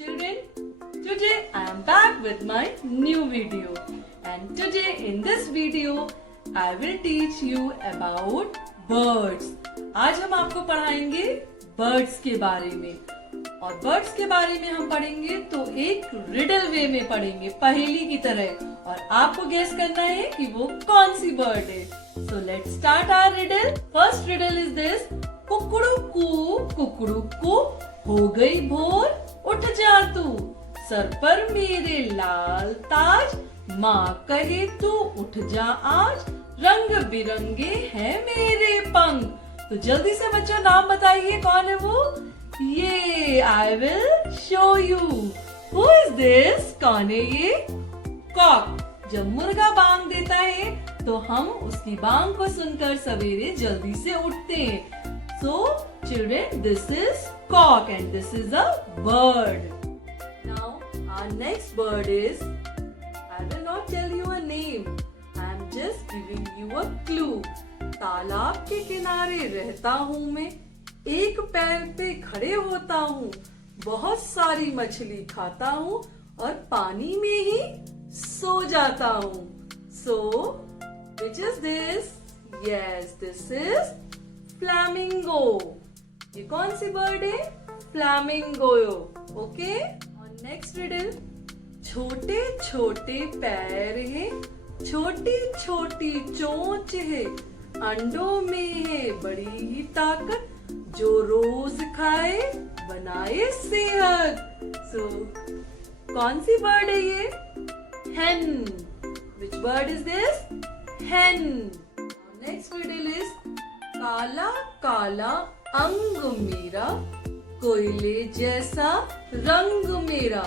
children, today I am back with my new video, and today in this video I will teach you about birds. आज हम आपको पढ़ाएंगे birds के बारे में, और birds के बारे में हम पढ़ेंगे तो एक रिडल वे में पढ़ेंगे, पहेली की तरह, और आपको गेस करना है कि वो कौन सी बर्ड है. So let's start our riddle. First riddle is this: कुकड़ू हो गई भोर, उठ जा तू, सर पर मेरे लाल ताज, माँ कहे तू उठ जा आज, रंग बिरंगे हैं मेरे पंख. तो जल्दी से बच्चों नाम बताइए कौन है वो. ये I will show you. Who is this? कौन है ये? कॉक. जब मुर्गा बांग देता है तो हम उसकी बांग को सुनकर सवेरे जल्दी से उठते हैं. So children, this is cock and this is a bird. Now our next bird is, I will not tell you a name, I am just giving you a clue. तालाब के किनारे रहता हूँ मैं, एक पैर पे खड़े होता हूँ, बहुत सारी मछली खाता हूँ और पानी में ही सो जाता हूँ. So which is this? Yes, this is flamingo. ये कौन सी बर्ड है? फ्लैमिंगो. ओके. और नेक्स्ट रिडल: छोटे छोटे पैर है, छोटी छोटी चोंच है, अंडों में है बड़ी ही ताकत, जो रोज खाए बनाए सेहत. सो कौन सी बर्ड है ये? hen. Which bird is this? hen. Next riddle is: काला काला अंग मेरा, कोयले जैसा रंग मेरा,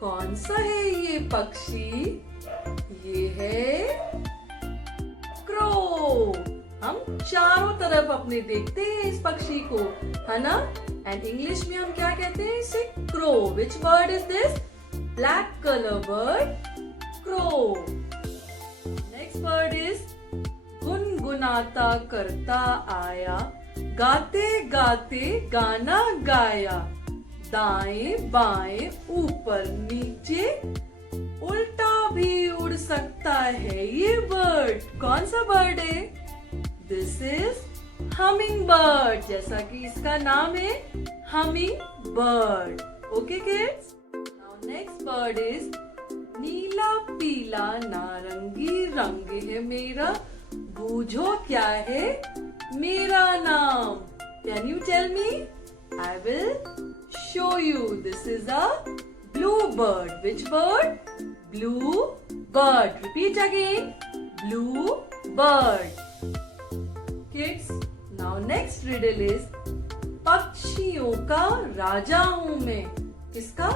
कौन सा है ये पक्षी? ये है क्रो. हम चारों तरफ अपने देखते हैं इस पक्षी को, है ना? एंड इंग्लिश में हम क्या कहते हैं इसे? Crow. Which bird is this? Black colour bird, crow. Next bird is गुनगुनाता करता आया, गाते गाते गाना गाया, दाएं बाएं ऊपर नीचे, उल्टा भी उड़ सकता है ये बर्ड. कौन सा बर्ड है? This is humming bird. जैसा कि इसका नाम है humming bird. Okay kids. Now next bird is: नीला पीला नारंगी रंग है मेरा, बूझो क्या है मेरा नाम. Can you tell me? I will show you. This is a blue bird. Which bird? Blue bird. Repeat again. Blue bird. Kids, now next riddle is: पक्षियों का राजा हूँ मैं. किसका?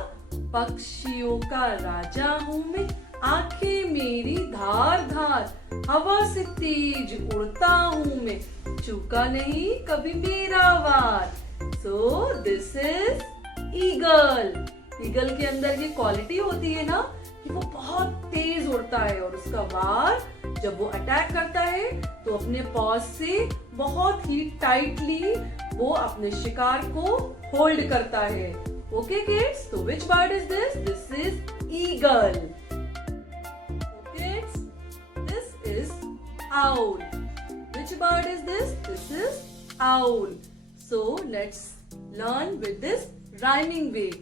पक्षियों का राजा हूँ मैं, आंखें मेरी धार धार, हवा से तेज उड़ता हूँ मैं, चूका नहीं कभी मेरा वार. So this is eagle. Eagle के अंदर ये क्वालिटी होती है ना कि वो बहुत तेज उड़ता है, और उसका वार जब वो अटैक करता है तो अपने पॉज से बहुत ही टाइटली वो अपने शिकार को होल्ड करता है. Okay kids. तो which bird is this? This is eagle. Owl. Which bird is this? This is owl. So let's learn with this rhyming way.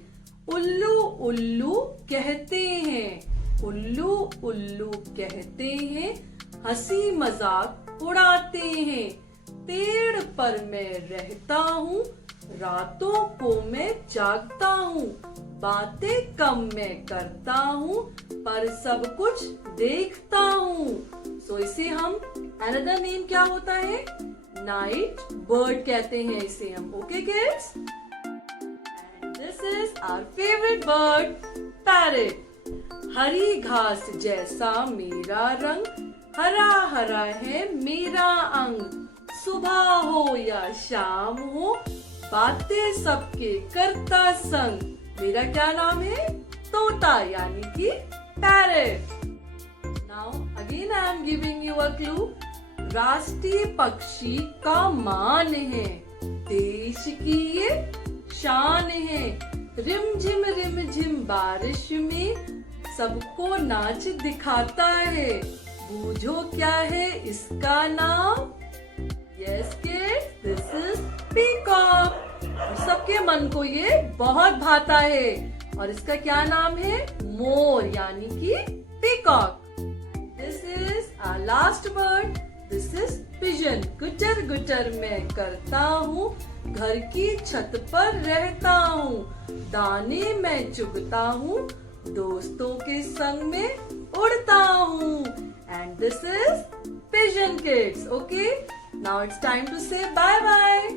उल्लू उल्लू कहते हैं, उल्लू उल्लू कहते हैं, हंसी मजाक उड़ाते हैं, पेड़ पर मैं रहता हूँ, रातों को मैं जागता हूँ, बातें कम मैं करता हूँ, पर सब कुछ देखता हूँ. सो इसे हम अनदर नेम क्या होता है? नाइट बर्ड कहते हैं इसे हम. Okay kids. And this is our favourite bird, parrot. हरी घास जैसा मेरा रंग, हरा हरा है मेरा अंग, सुबह हो या शाम हो, बातें सबके करता संग. मेरा क्या नाम है? तोता, यानी कि parrot. Now again I am giving you a clue. राष्ट्रीय पक्षी का मान है, देश की ये शान है, रिम झिम बारिश में सबको नाच दिखाता है। बूझो क्या है इसका नाम? Yes kids, this is peacock. और सबके मन को ये बहुत भाता है। और इसका क्या नाम है? मोर, यानी कि peacock. This is our last word. This is pigeon. गुटर गुटर मैं करता हूँ, घर की छत पर रहता हूँ, दाने मैं चुगता हूँ, दोस्तों के संग में उड़ता हूँ। And this is pigeon kids. Okay, now it's time to say bye bye.